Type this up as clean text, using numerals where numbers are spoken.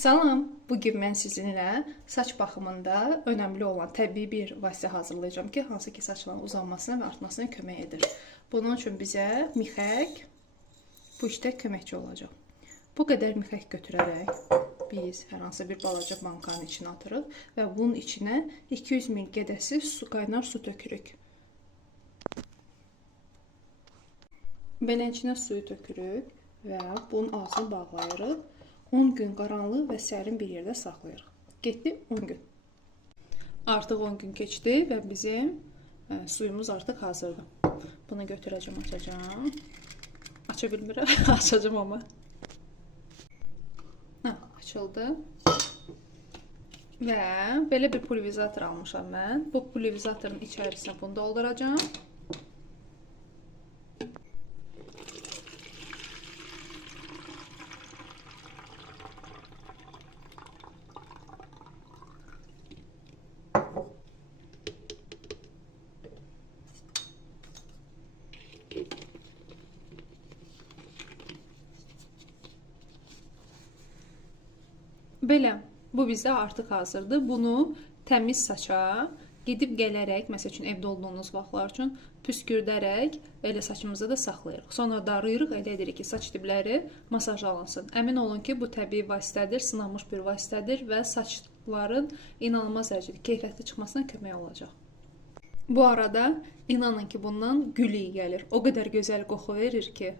Salam, bugün mən sizinlə saç baxımında önəmli olan təbii bir vasitə hazırlayacağım ki, hansı ki saçların uzanmasına və artmasına kömək edir. Bunun üçün bizə mixək bu işdə köməkçi olacaq. Bu qədər mixək götürərək biz hər hansı bir balaca bankanın içinə atırıq və bunun içinə 200 ml qədəsi qaynar su tökürük. Belə içinə suyu tökürük və bunun ağzını bağlayırıq. 10 gün qaranlıq və sərin bir yerdə saxlayırıq. Getdi 10 gün. Artıq 10 gün keçdi və bizim suyumuz artıq hazırdır. Bunu götürəcəm, açacağım. Aça bilmirəm, açacağım amma. Açıldı. Və belə bir pulverizator almışam mən. Bu pulverizatorun içərisinə bunu dolduracağım. Belə, bu bizdə artıq hazırdır. Bunu təmiz saça gedib gələrək, məsəl üçün evdə olduğunuz vaxtlar üçün püskürdərək elə saçımızda da saxlayırıq. Sonra darıyırıq, elə edirik ki, saç dibləri masaj alınsın. Əmin olun ki, bu təbii vasitədir, sınanmış bir vasitədir və saçların inanılmaz dərəcədə keyfiyyətli çıxmasına kömək olacaq. Bu arada inanın ki, bundan gül iyi gəlir. O qədər gözəl qoxu verir ki,